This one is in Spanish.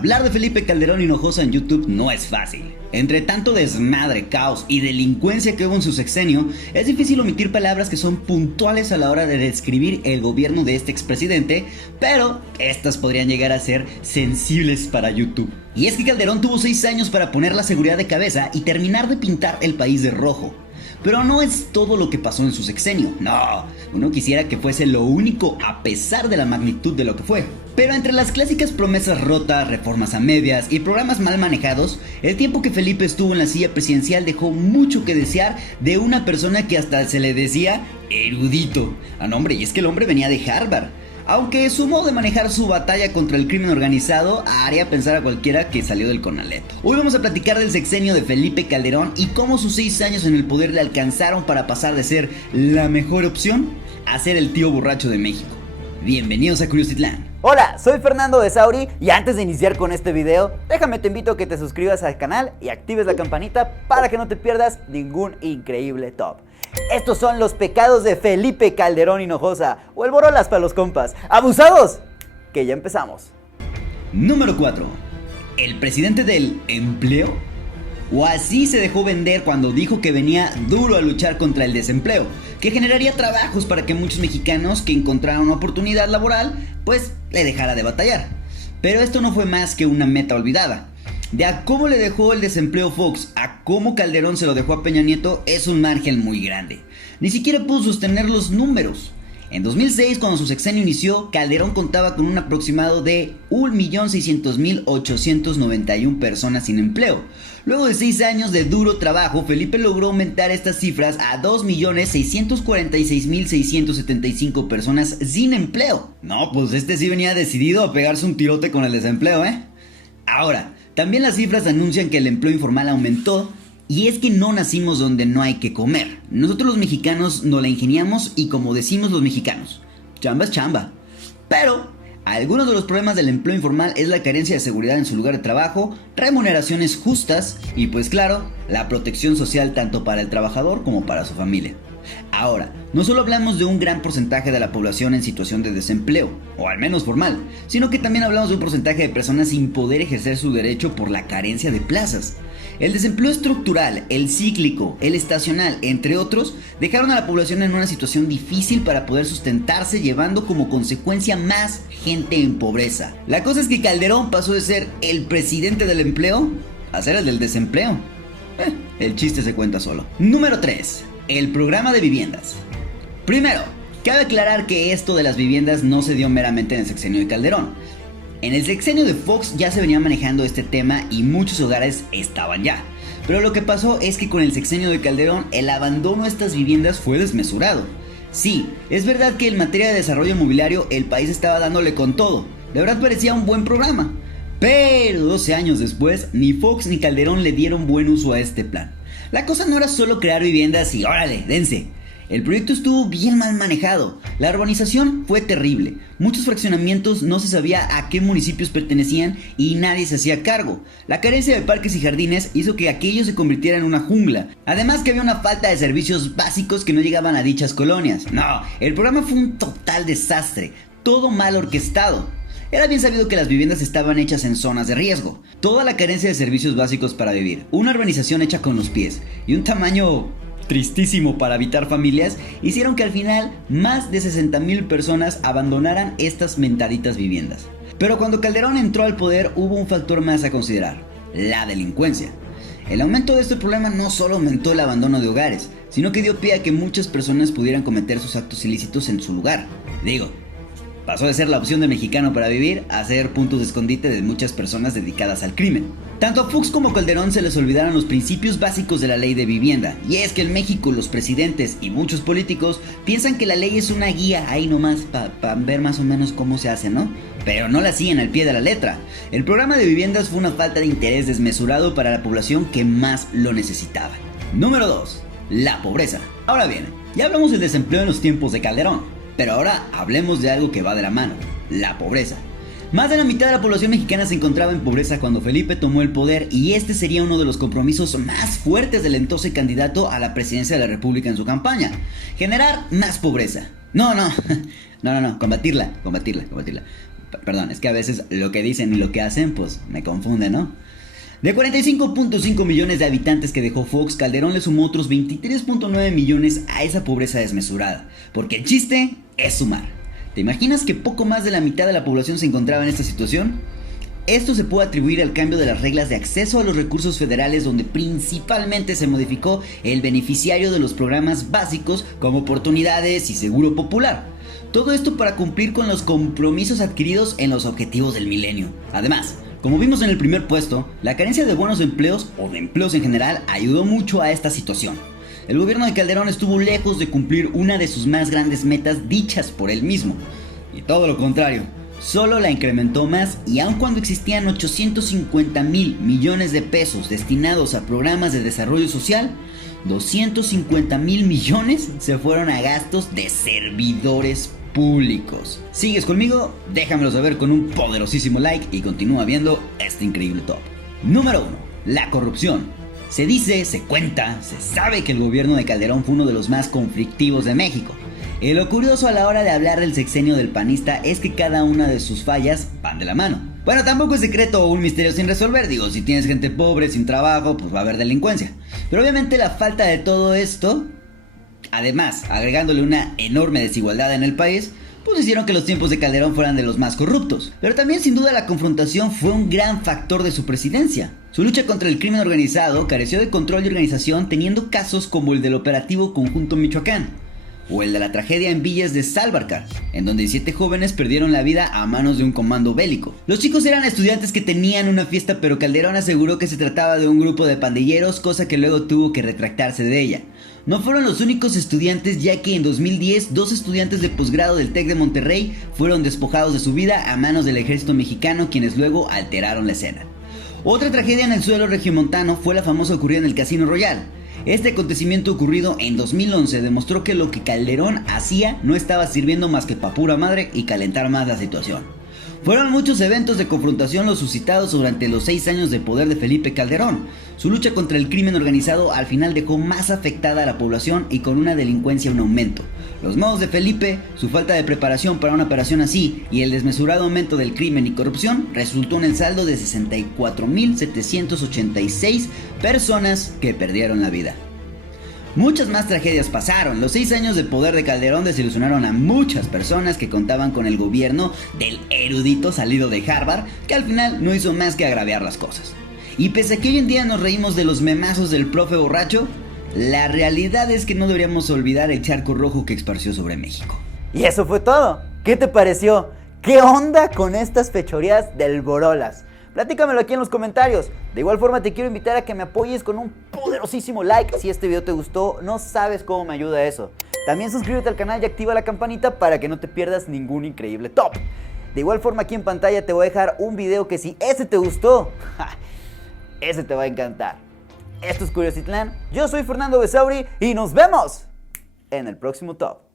Hablar de Felipe Calderón Hinojosa en YouTube no es fácil. Entre tanto desmadre, caos y delincuencia que hubo en su sexenio, es difícil omitir palabras que son puntuales a la hora de describir el gobierno de este expresidente, pero estas podrían llegar a ser sensibles para YouTube. Y es que Calderón tuvo 6 años para poner la seguridad de cabeza y terminar de pintar el país de rojo. Pero no es todo lo que pasó en su sexenio, no, uno quisiera que fuese lo único a pesar de la magnitud de lo que fue. Pero entre las clásicas promesas rotas, reformas a medias y programas mal manejados, el tiempo que Felipe estuvo en la silla presidencial dejó mucho que desear de una persona que hasta se le decía erudito. Ah, no, hombre, y es que el hombre venía de Harvard. Aunque su modo de manejar su batalla contra el crimen organizado haría pensar a cualquiera que salió del Conaleto. Hoy vamos a platicar del sexenio de Felipe Calderón y cómo sus 6 años en el poder le alcanzaron para pasar de ser la mejor opción a ser el tío borracho de México. Bienvenidos a Curiositlán. Hola, soy Fernando de Sauri y antes de iniciar con este video, déjame te invito a que te suscribas al canal y actives la campanita para que no te pierdas ningún increíble top. Estos son los pecados de Felipe Calderón Hinojosa, o el borolas para los compas. ¡Abusados! Que ya empezamos. Número 4. ¿El presidente del empleo? O así se dejó vender cuando dijo que venía duro a luchar contra el desempleo, que generaría trabajos para que muchos mexicanos que encontraran una oportunidad laboral, pues le dejara de batallar. Pero esto no fue más que una meta olvidada. De a cómo le dejó el desempleo Fox a cómo Calderón se lo dejó a Peña Nieto es un margen muy grande. Ni siquiera pudo sostener los números. En 2006, cuando su sexenio inició, Calderón contaba con un aproximado de 1.600.891 personas sin empleo. Luego de 6 años de duro trabajo, Felipe logró aumentar estas cifras a 2.646.675 personas sin empleo. No, pues este sí venía decidido a pegarse un tirote con el desempleo, ¿eh? Ahora, también las cifras anuncian que el empleo informal aumentó. Y es que no nacimos donde no hay que comer. Nosotros los mexicanos nos la ingeniamos y como decimos los mexicanos, chamba es chamba. Pero algunos de los problemas del empleo informal es la carencia de seguridad en su lugar de trabajo, remuneraciones justas y pues claro, la protección social tanto para el trabajador como para su familia. Ahora, no solo hablamos de un gran porcentaje de la población en situación de desempleo, o al menos formal, sino que también hablamos de un porcentaje de personas sin poder ejercer su derecho por la carencia de plazas. El desempleo estructural, el cíclico, el estacional, entre otros, dejaron a la población en una situación difícil para poder sustentarse, llevando como consecuencia más gente en pobreza. La cosa es que Calderón pasó de ser el presidente del empleo a ser el del desempleo. El chiste se cuenta solo. Número 3. El programa de viviendas. Primero, cabe aclarar que esto de las viviendas no se dio meramente en el sexenio de Calderón. En el sexenio de Fox ya se venía manejando este tema y muchos hogares estaban ya. Pero lo que pasó es que con el sexenio de Calderón el abandono de estas viviendas fue desmesurado. Sí, es verdad que en materia de desarrollo inmobiliario el país estaba dándole con todo. De verdad parecía un buen programa. Pero 12 años después, ni Fox ni Calderón le dieron buen uso a este plan. La cosa no era solo crear viviendas y órale, dense. El proyecto estuvo bien mal manejado, la urbanización fue terrible, muchos fraccionamientos no se sabía a qué municipios pertenecían y nadie se hacía cargo. La carencia de parques y jardines hizo que aquello se convirtiera en una jungla, además que había una falta de servicios básicos que no llegaban a dichas colonias. No, el programa fue un total desastre, todo mal orquestado. Era bien sabido que las viviendas estaban hechas en zonas de riesgo, toda la carencia de servicios básicos para vivir, una urbanización hecha con los pies y un tamaño tristísimo para habitar familias hicieron que al final más de 60,000 personas abandonaran estas mentaditas viviendas. Pero cuando Calderón entró al poder hubo un factor más a considerar, la delincuencia. El aumento de este problema no solo aumentó el abandono de hogares, sino que dio pie a que muchas personas pudieran cometer sus actos ilícitos en su lugar. Pasó de ser la opción del mexicano para vivir a ser puntos de escondite de muchas personas dedicadas al crimen. Tanto a Fox como a Calderón se les olvidaron los principios básicos de la ley de vivienda. Y es que en México los presidentes y muchos políticos piensan que la ley es una guía ahí nomás para ver más o menos cómo se hace, ¿no? Pero no la siguen al pie de la letra. El programa de viviendas fue una falta de interés desmesurado para la población que más lo necesitaba. Número 2. La pobreza. Ahora bien, ya hablamos del desempleo en los tiempos de Calderón. Pero ahora hablemos de algo que va de la mano, la pobreza. Más de la mitad de la población mexicana se encontraba en pobreza cuando Felipe tomó el poder y este sería uno de los compromisos más fuertes del entonces candidato a la presidencia de la República en su campaña. Generar más pobreza. No, combatirla. Perdón, es que a veces lo que dicen y lo que hacen, pues me confunde, ¿no? De 45.5 millones de habitantes que dejó Fox, Calderón le sumó otros 23.9 millones a esa pobreza desmesurada. Porque el chiste es sumar. ¿Te imaginas que poco más de la mitad de la población se encontraba en esta situación? Esto se puede atribuir al cambio de las reglas de acceso a los recursos federales, donde principalmente se modificó el beneficiario de los programas básicos como oportunidades y seguro popular. Todo esto para cumplir con los compromisos adquiridos en los objetivos del milenio. Además, como vimos en el primer puesto, la carencia de buenos empleos o de empleos en general ayudó mucho a esta situación. El gobierno de Calderón estuvo lejos de cumplir una de sus más grandes metas dichas por él mismo. Y todo lo contrario, solo la incrementó más, y aun cuando existían 850,000 millones de pesos destinados a programas de desarrollo social, 250,000 millones se fueron a gastos de servidores públicos. ¿Sigues conmigo? Déjamelo saber con un poderosísimo like y continúa viendo este increíble top. Número 1. La corrupción. Se dice, se cuenta, se sabe que el gobierno de Calderón fue uno de los más conflictivos de México. Y lo curioso a la hora de hablar del sexenio del panista es que cada una de sus fallas van de la mano. Bueno, tampoco es secreto o un misterio sin resolver. Digo, si tienes gente pobre, sin trabajo, pues va a haber delincuencia. Pero obviamente la falta de todo esto, además agregándole una enorme desigualdad en el país, pues hicieron que los tiempos de Calderón fueran de los más corruptos. Pero también sin duda la confrontación fue un gran factor de su presidencia. Su lucha contra el crimen organizado careció de control y organización, teniendo casos como el del operativo Conjunto Michoacán, o el de la tragedia en Villas de Salvarcar, en donde 7 jóvenes perdieron la vida a manos de un comando bélico. Los chicos eran estudiantes que tenían una fiesta, pero Calderón aseguró que se trataba de un grupo de pandilleros, cosa que luego tuvo que retractarse de ella. No fueron los únicos estudiantes, ya que en 2010 2 estudiantes de posgrado del TEC de Monterrey fueron despojados de su vida a manos del ejército mexicano, quienes luego alteraron la escena. Otra tragedia en el suelo regiomontano fue la famosa ocurrida en el Casino Royal. Este acontecimiento ocurrido en 2011 demostró que lo que Calderón hacía no estaba sirviendo más que pa' pura madre y calentar más la situación. Fueron muchos eventos de confrontación los suscitados durante los 6 años de poder de Felipe Calderón. Su lucha contra el crimen organizado al final dejó más afectada a la población y con una delincuencia en aumento. Los modos de Felipe, su falta de preparación para una operación así y el desmesurado aumento del crimen y corrupción resultó en el saldo de 64,786 personas que perdieron la vida. Muchas más tragedias pasaron. Los 6 años de poder de Calderón desilusionaron a muchas personas que contaban con el gobierno del erudito salido de Harvard, que al final no hizo más que agraviar las cosas. Y pese a que hoy en día nos reímos de los memazos del profe borracho, la realidad es que no deberíamos olvidar el charco rojo que esparció sobre México. Y eso fue todo. ¿Qué te pareció? ¿Qué onda con estas fechorías del Borolas? Platícamelo aquí en los comentarios. De igual forma te quiero invitar a que me apoyes con un poderosísimo like si este video te gustó. No sabes cómo me ayuda eso. También suscríbete al canal y activa la campanita para que no te pierdas ningún increíble top. De igual forma aquí en pantalla te voy a dejar un video que si ese te gustó, ese te va a encantar. Esto es Curiositlán, yo soy Fernando Besauri y nos vemos en el próximo top.